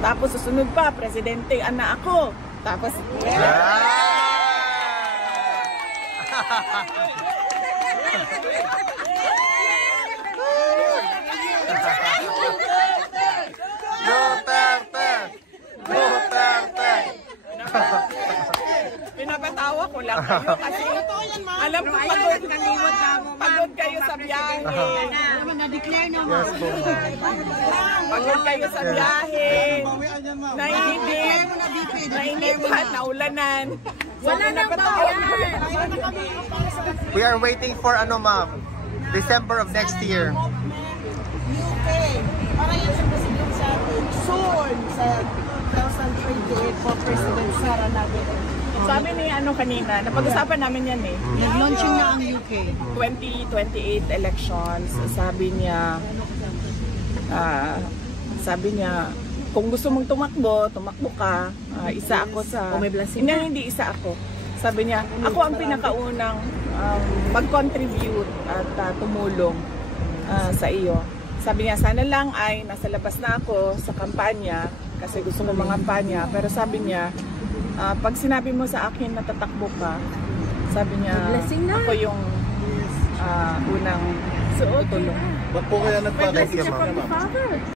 Tapos susunod pa, presidente, anak ako. Tapos, Duterte! Duterte! pinapatawa ko lang kayo kasi alam ko pagod kayo sa biyahe. Na-declare naman. Pagod kayo sa biyahe. Nainit pa, naulanan. Wala nang bayan. We are waiting for ano ma'am? December of next year. UK. Para yan sa president sa atin. Soon, sa 2028 po, President Sara natin. Sabi ni ano kanina, napag-usapan namin yan eh. Nag-launching na ang UK. 2028 elections, sabi niya, kung gusto mong tumakbo ka, isa ako sa... Hindi isa ako. Sabi niya, ako ang pinakaunang mag-contribute at tumulong sa iyo. Sabi niya, sana lang ay nasa labas na ako sa kampanya kasi gusto ko mangampanya. Pero sabi niya, pag sinabi mo sa akin na tatakbo ka, sabi niya, ako yung unang tutulong. Ba't po kaya nagpapagay siya ma'am?